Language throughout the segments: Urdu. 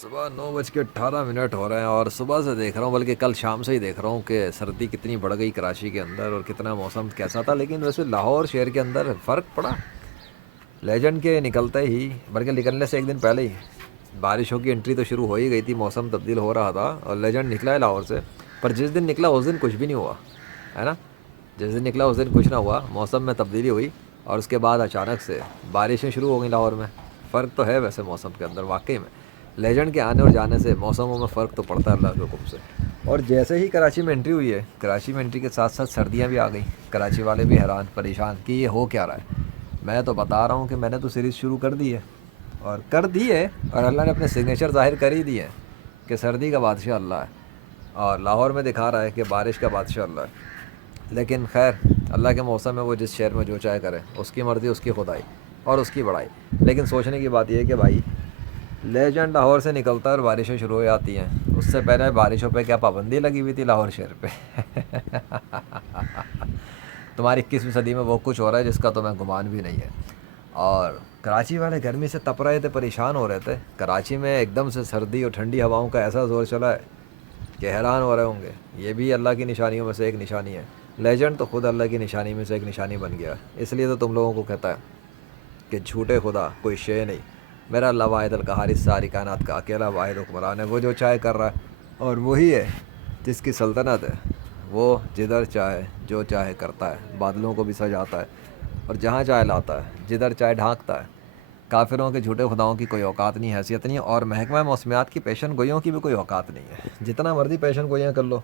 صبح 9:18 ہو رہے ہیں اور صبح سے دیکھ رہا ہوں، بلکہ کل شام سے ہی دیکھ رہا ہوں کہ سردی کتنی بڑھ گئی کراچی کے اندر اور کتنا موسم کیسا تھا. لیکن ویسے لاہور شہر کے اندر فرق پڑا لیجنڈ کے نکلتے ہی، بلکہ نکلنے سے ایک دن پہلے ہی بارشوں کی انٹری تو شروع ہو ہی گئی تھی. موسم تبدیل ہو رہا تھا اور لیجنڈ نکلا ہے لاہور سے. پر جس دن نکلا اس دن کچھ بھی نہیں ہوا ہے نا. جس دن نکلا اس دن کچھ نہ ہوا، موسم میں تبدیلی ہوئی اور اس کے بعد اچانک سے بارشیں شروع ہو گئیں لاہور میں. فرق تو ہے ویسے موسم کے اندر واقعی میں. لیجنڈ کے آنے اور جانے سے موسموں میں فرق تو پڑتا ہے اللہ کے حکم سے. اور جیسے ہی کراچی میں انٹری ہوئی ہے، کراچی میں انٹری کے ساتھ ساتھ سردیاں بھی آ گئیں. کراچی والے بھی حیران پریشان کہ یہ ہو کیا رہا ہے. میں تو بتا رہا ہوں کہ میں نے تو سیریز شروع کر دی ہے اور کر دی ہے، اور اللہ نے اپنے سگنیچر ظاہر کر ہی دیے ہیں کہ سردی کا بادشاہ اللہ ہے اور لاہور میں دکھا رہا ہے کہ بارش کا بادشاہ اللہ ہے. لیکن خیر، اللہ کے موسم میں وہ جس شہر میں جو چاہے کرے، اس کی مرضی، اس کی خدائی اور اس کی بڑائی. لیکن سوچنے کی بات یہ ہے کہ بھائی لیجنڈ لاہور سے نکلتا ہے اور بارشیں شروع ہو جاتی ہیں. اس سے پہلے بارشوں پہ کیا پابندی لگی ہوئی تھی لاہور شہر پہ؟ تمہاری 21ویں صدی میں وہ کچھ ہو رہا ہے جس کا تو میں گمان بھی نہیں ہے. اور کراچی والے گرمی سے تپ رہے تھے، پریشان ہو رہے تھے. کراچی میں ایک دم سے سردی اور ٹھنڈی ہواؤں کا ایسا زور چلا ہے کہ حیران ہو رہے ہوں گے. یہ بھی اللہ کی نشانیوں میں سے ایک نشانی ہے. لیجنڈ تو خود اللہ کی نشانی میں سے ایک نشانی بن گیا. اس لیے تو تم لوگوں کو کہتا ہے کہ جھوٹے خدا کوئی شے نہیں. میرا اللہ واحد القہار اس ساری کائنات کا اکیلا واحد حکمران ہے. وہ جو چاہے کر رہا ہے اور وہی ہے جس کی سلطنت ہے. وہ جدھر چاہے جو چاہے کرتا ہے. بادلوں کو بھی سجاتا ہے اور جہاں چاہے لاتا ہے، جدھر چاہے ڈھانکتا ہے. کافروں کے جھوٹے خداؤں کی کوئی اوقات نہیں، حیثیت نہیں. اور محکمہ موسمیات کی پیشن گوئیوں کی بھی کوئی اوقات نہیں ہے. جتنا مرضی پیشن گوئیاں کر لو،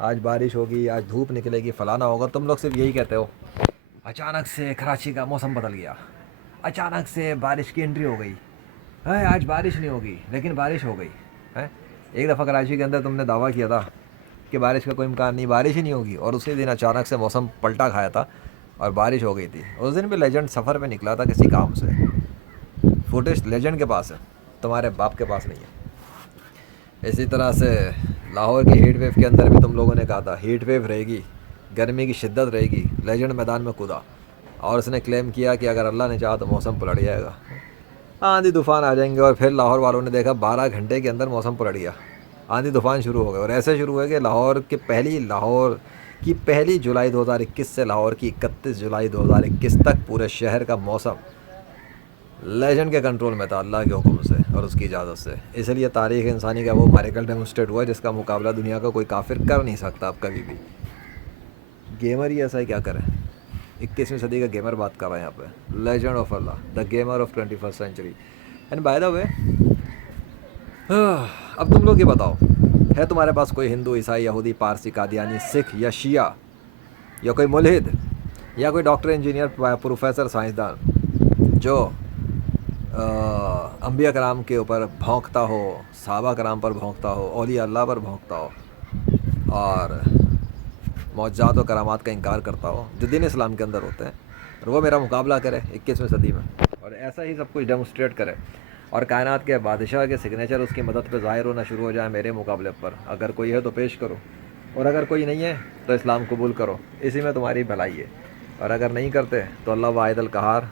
آج بارش ہوگی، آج دھوپ نکلے گی، فلانا ہوگا. تم لوگ صرف یہی کہتے ہو اچانک سے کراچی کا موسم بدل گیا، اچانک سے بارش کی انٹری ہو گئی ہے، آج بارش نہیں ہوگی لیکن بارش ہو گئی ہے. ایک دفعہ کراچی کے اندر تم نے دعویٰ کیا تھا کہ بارش کا کوئی امکان نہیں، بارش ہی نہیں ہوگی، اور اسی دن اچانک سے موسم پلٹا کھایا تھا اور بارش ہو گئی تھی. اس دن بھی لیجنڈ سفر پہ نکلا تھا کسی کام سے. فوٹیج لیجنڈ کے پاس ہے، تمہارے باپ کے پاس نہیں ہے. اسی طرح سے لاہور کی ہیٹ ویو کے اندر بھی تم لوگوں نے کہا تھا ہیٹ ویو رہے گی، گرمی کی شدت رہے گی. لیجنڈ میدان میں کودا اور اس نے کلیم کیا کہ اگر اللہ نے چاہا تو موسم پلٹ جائے گا، آندھی طوفان آ جائیں گے. اور پھر لاہور والوں نے دیکھا 12 گھنٹے کے اندر موسم پلٹ گیا، آندھی طوفان شروع ہو گئے. اور ایسے شروع ہوئے کہ لاہور کی پہلی جولائی 2021 سے لاہور کی 31 جولائی 2021 تک پورے شہر کا موسم لیجنڈ کے کنٹرول میں تھا اللہ کے حکم سے اور اس کی اجازت سے. اس لیے تاریخ انسانی کا وہ میریکل ڈیمونسٹریٹ ہوا جس کا مقابلہ دنیا کا کوئی کافر کر نہیں سکتا اب کبھی بھی. گیمر ہی ایسا ہے، کیا کریں. 21ویں صدی کا گیمر بات کر رہے ہیں یہاں پہ. لیجنڈ آف اللہ، the gamer of 21st century. And by the way, اب تم لوگ یہ بتاؤ، ہے تمہارے پاس کوئی ہندو، عیسائی، یہودی، پارسی، قادیانی، سکھ یا شیعہ یا کوئی ملحد یا کوئی ڈاکٹر، انجینئر، پروفیسر، سائنسدان جو انبیاء کرام کے اوپر بھونکتا ہو، صحابہ کرام پر بھونکتا ہو، اولیاء اللہ پر بھونکتا ہو اور معجزات و کرامات کا انکار کرتا ہو جو دین اسلام کے اندر ہوتے ہیں، اور وہ میرا مقابلہ کرے 21ویں صدی میں اور ایسا ہی سب کچھ ڈیمونسٹریٹ کرے اور کائنات کے بادشاہ کے سگنیچر اس کی مدد پہ ظاہر ہونا شروع ہو جائے میرے مقابلے پر. اگر کوئی ہے تو پیش کرو، اور اگر کوئی نہیں ہے تو اسلام قبول کرو. اسی میں تمہاری بھلائی ہے. اور اگر نہیں کرتے تو اللہ واحد القہار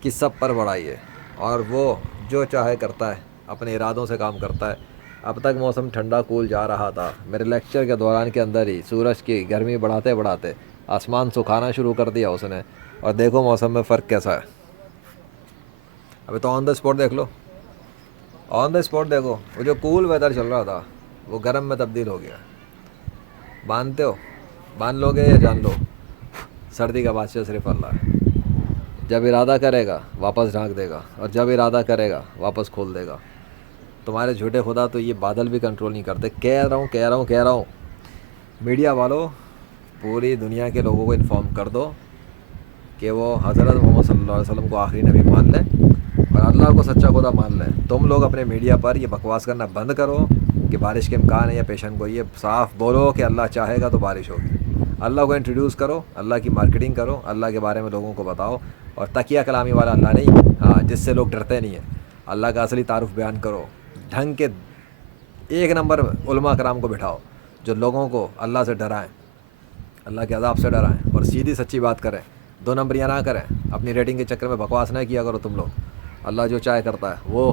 کی سب پر بڑائی ہے اور وہ جو چاہے کرتا ہے، اپنے ارادوں سے کام کرتا ہے. اب تک موسم ٹھنڈا کول جا رہا تھا. میرے لیکچر کے دوران کے اندر ہی سورج کی گرمی بڑھاتے بڑھاتے آسمان سکھانا شروع کر دیا اس نے. اور دیکھو موسم میں فرق کیسا ہے. ابھی تو آن دا اسپاٹ دیکھ لو، آن دا اسپاٹ دیکھو، وہ جو کول ویدر چل رہا تھا وہ گرم میں تبدیل ہو گیا. باندھتے ہو، باندھ لو گے یا جان لو، سردی کا بادشاہ صرف اللہ ہے. جب ارادہ کرے گا واپس ڈھانک دے گا اور جب ارادہ کرے گا واپس کھول دے گا. تمہارے جھوٹے خدا تو یہ بادل بھی کنٹرول نہیں کرتے. کہہ رہا ہوں میڈیا والوں، پوری دنیا کے لوگوں کو انفارم کر دو کہ وہ حضرت محمد صلی اللہ علیہ وسلم کو آخری نبی مان لیں اور اللہ کو سچا خدا مان لیں. تم لوگ اپنے میڈیا پر یہ بکواس کرنا بند کرو کہ بارش کے امکان ہے یا پیشن گوئی ہے. صاف بولو کہ اللہ چاہے گا تو بارش ہوگی. اللہ کو انٹروڈیوس کرو، اللہ کی مارکیٹنگ کرو، اللہ کے بارے میں لوگوں کو بتاؤ. اور تکیہ کلامی والا اللہ نہیں، ہاں، جس سے لوگ ڈرتے نہیں ہیں. اللہ کا اصلی تعارف بیان کرو. ڈھنگ کے ایک نمبر علماء کرام کو بٹھاؤ جو لوگوں کو اللہ سے ڈرائیں، اللہ کے عذاب سے ڈرائیں اور سیدھی سچی بات کریں. 2 نمبریاں نہ کریں. اپنی ریٹنگ کے چکر میں بکواس نہ کیا کرو تم لوگ. اللہ جو چاہے کرتا ہے. وہ